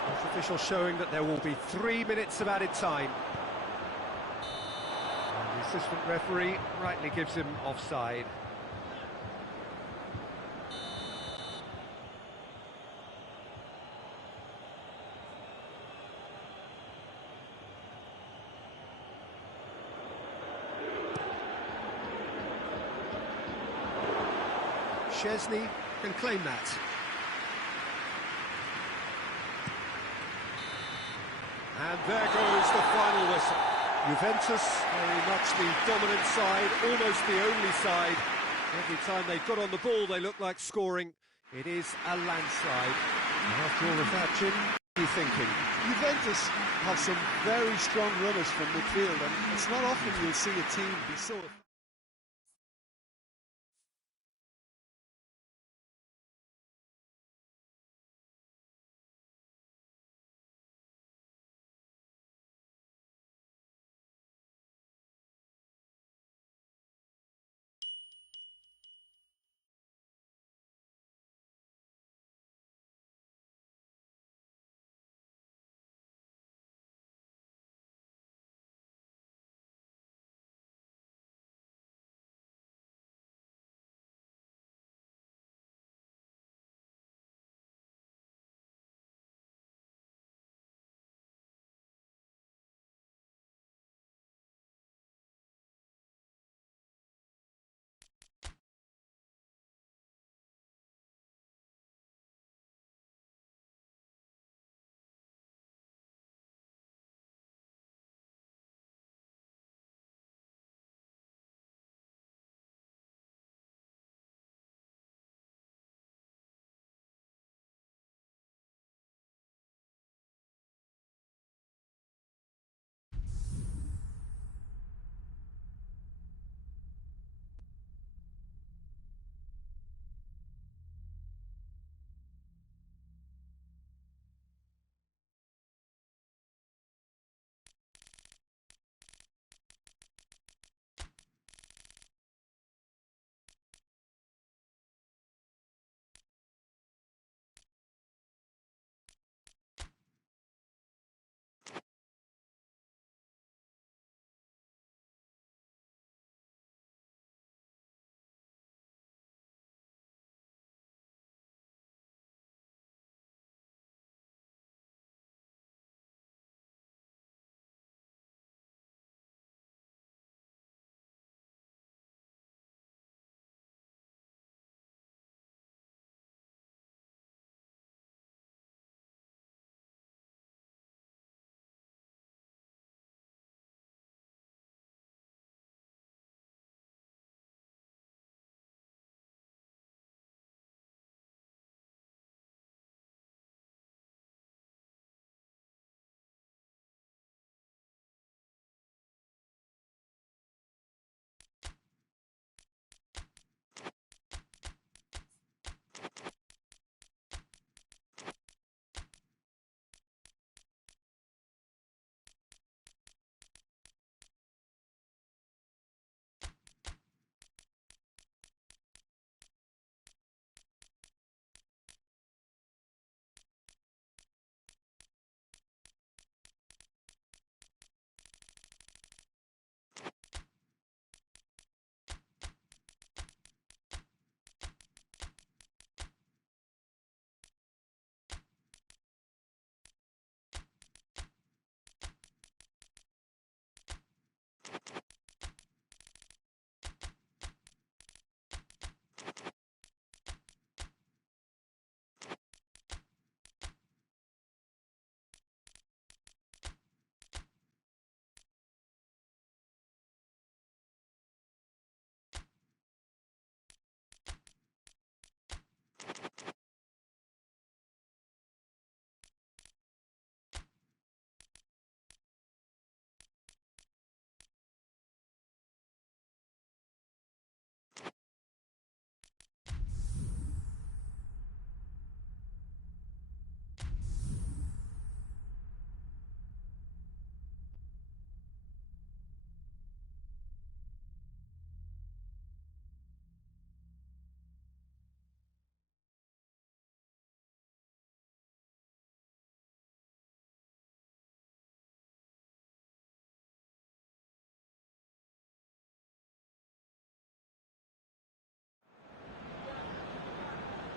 Fourth official showing that there will be 3 minutes of added time. And the assistant referee rightly gives him offside. Szczesny can claim that. And there goes the final whistle. Juventus, very much the dominant side, almost the only side. Every time they got on the ball, they looked like scoring. It is a landslide. After all of that, Jim, what are you thinking? Juventus have some very strong runners from midfield, and it's not often you'll see a team be so...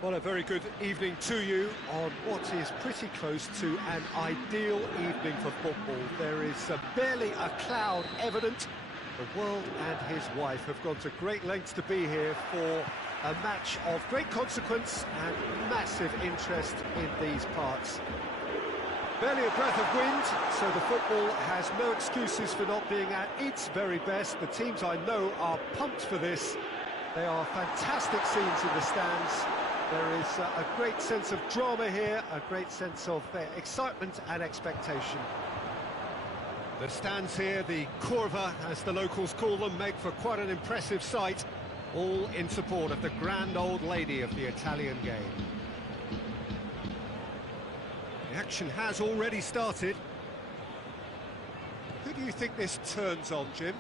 Well, a very good evening to you on what is pretty close to an ideal evening for football. There is barely a cloud evident. The world and his wife have gone to great lengths to be here for a match of great consequence and massive interest in these parts. Barely a breath of wind, so the football has no excuses for not being at its very best. The teams I know are pumped for this. They are fantastic scenes in the stands. There is a great sense of drama here, a great sense of excitement and expectation. The stands here, the curva, as the locals call them, make for quite an impressive sight, all in support of the grand old lady of the Italian game. The action has already started. Who do you think this turns on, Jim?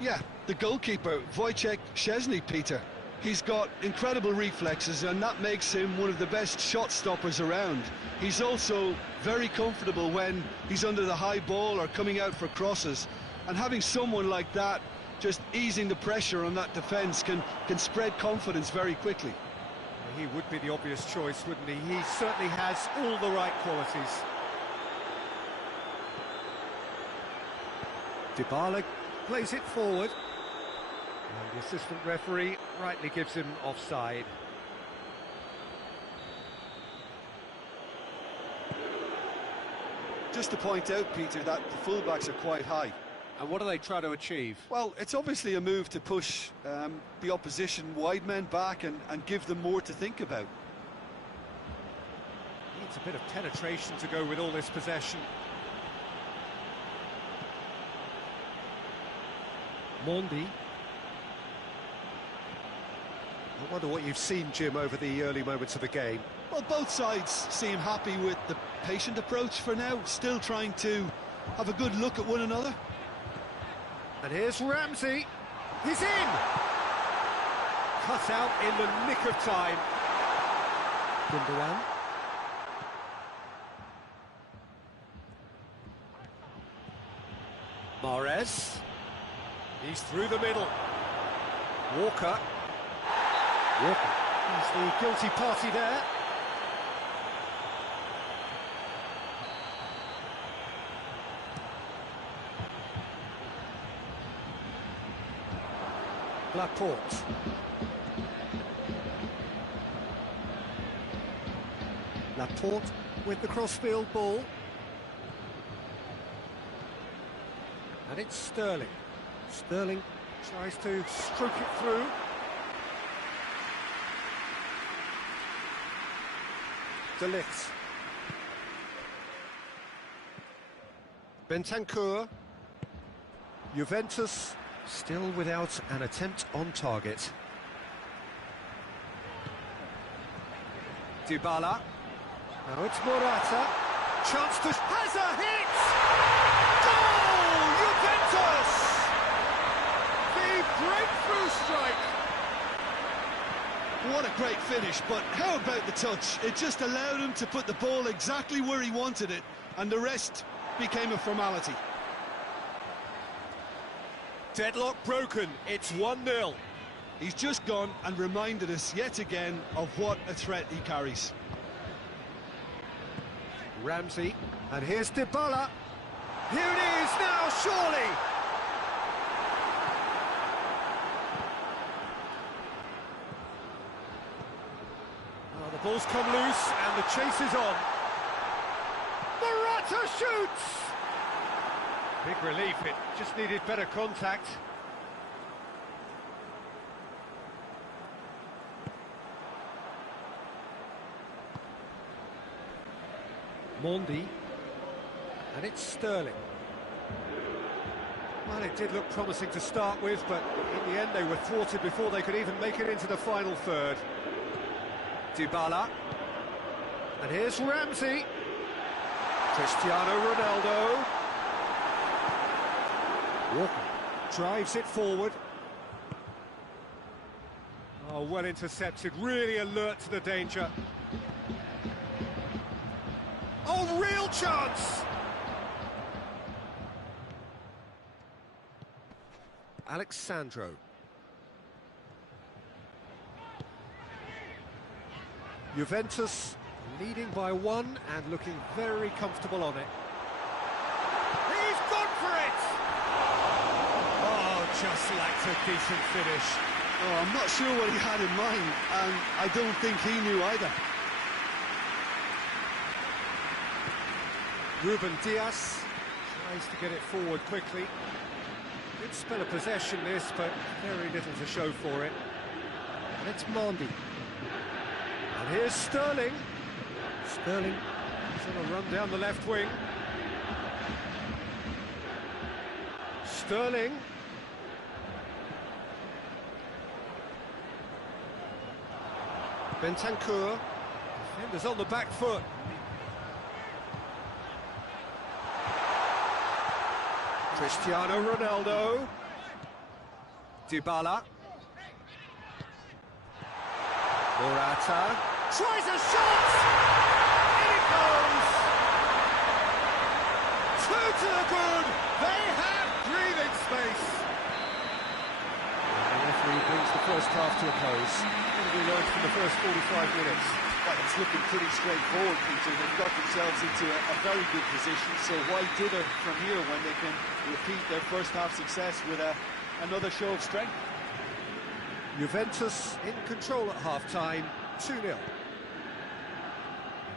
Yeah, the goalkeeper, Wojciech Szczesny, Peter. He's got incredible reflexes, and that makes him one of the best shot stoppers around. He's also very comfortable when he's under the high ball or coming out for crosses. And having someone like that just easing the pressure on that defence can spread confidence very quickly. He would be the obvious choice, wouldn't he? He certainly has all the right qualities. Dybala plays it forward. And the assistant referee rightly gives him offside. Just to point out, Peter, that the fullbacks are quite high. And what do they try to achieve? Well, it's obviously a move to push the opposition wide men back and give them more to think about. Needs a bit of penetration to go with all this possession. Mondi. I wonder what you've seen, Jim, over the early moments of the game. Well, both sides seem happy with the patient approach for now, still trying to have a good look at one another. And here's Ramsey. He's in! Cut out in the nick of time. Gundogan. Mahrez. He's through the middle. Walker. He's the guilty party there. Laporte. Laporte with the crossfield ball. And it's Sterling. Sterling tries to stroke it through. De Ligt. Bentancur. Juventus still without an attempt on target. Dybala. Now it's Morata. Chance to... has a hit! Goal! Juventus! The breakthrough strike! What a great finish, but how about the touch? It just allowed him to put the ball exactly where he wanted it, and the rest became a formality. Deadlock broken, it's 1-0. He's just gone and reminded us yet again of what a threat he carries. Ramsey, and here's Dybala. Here it is now, surely! Oh, the ball's come loose, and the chase is on. Morata shoots! Big relief, it just needed better contact. Mondi, and it's Sterling. Well, it did look promising to start with, but in the end they were thwarted before they could even make it into the final third. Dybala, and here's Ramsey. Cristiano Ronaldo. Walker drives it forward. Oh, well intercepted, really alert to the danger. Oh, real chance! Alexandro. Juventus leading by 1 and looking very comfortable on it. He's gone for it! Oh, just lacked a decent finish. Oh, I'm not sure what he had in mind, and I don't think he knew either. Ruben Dias tries to get it forward quickly. Good spell of possession this, but very little to show for it. And it's Mondi. And here's Sterling. Sterling is on a run down the left wing. Sterling. Bentancur. Defenders on the back foot. Cristiano Ronaldo. Dybala. Morata. Tries a shot! In it goes! 2 to the good! They have breathing space! And the referee brings the first half to a close. What have we learned from the first 45 minutes? Well, it's looking pretty straightforward, Peter. They've got themselves into a very good position, so why dither from here when they can repeat their first half success with another show of strength? Juventus in control at half-time, 2-0. And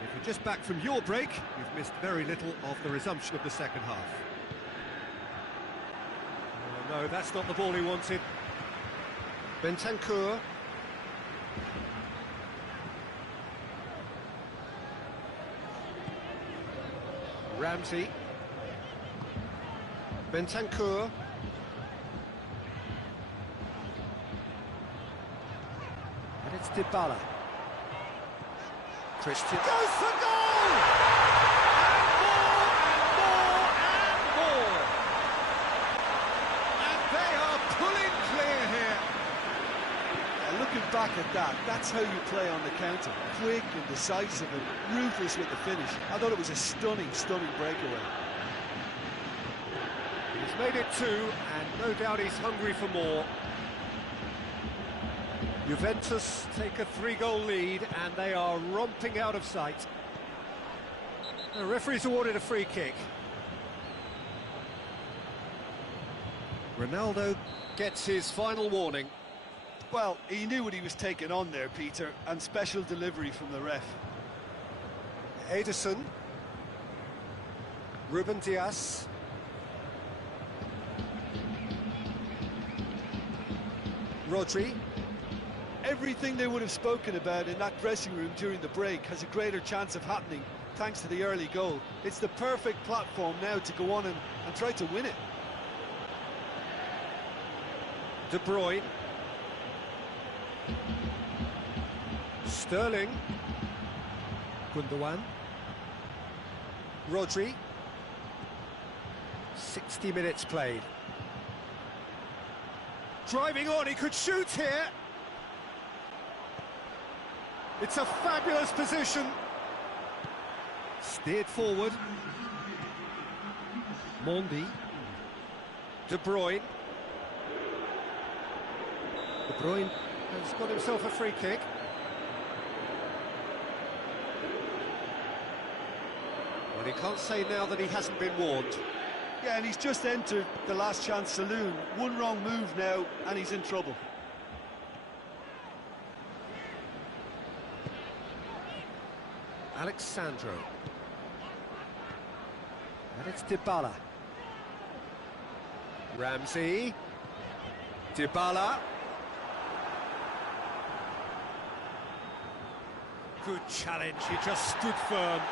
if you're just back from your break, you've missed very little of the resumption of the second half. Oh no, that's not the ball he wanted. Bentancur. Ramsey. Bentancur. And it's Dybala. Christian goes for goal! And more, and more, and more! And they are pulling clear here. Looking back at that, that's how you play on the counter. Quick and decisive and ruthless with the finish. I thought it was a stunning, stunning breakaway. He's made it 2, and no doubt he's hungry for more. Juventus take a 3-goal lead, and they are romping out of sight. The referee's awarded a free kick. Ronaldo gets his final warning. Well, he knew what he was taking on there, Peter, and special delivery from the ref. Ederson. Ruben Dias. Rodri. Everything they would have spoken about in that dressing room during the break has a greater chance of happening thanks to the early goal. It's the perfect platform now to go on and try to win it. De Bruyne. Sterling. Gundogan. Rodri. 60 minutes played. Driving on, he could shoot here. It's a fabulous position. Steered forward. Mondi. De Bruyne. De Bruyne has got himself a free kick. Well, he can't say now that he hasn't been warned. Yeah, and he's just entered the last chance saloon. One wrong move now, and he's in trouble. Alexandro. And it's Dybala. Ramsey. Dybala. Good challenge, he just stood firm.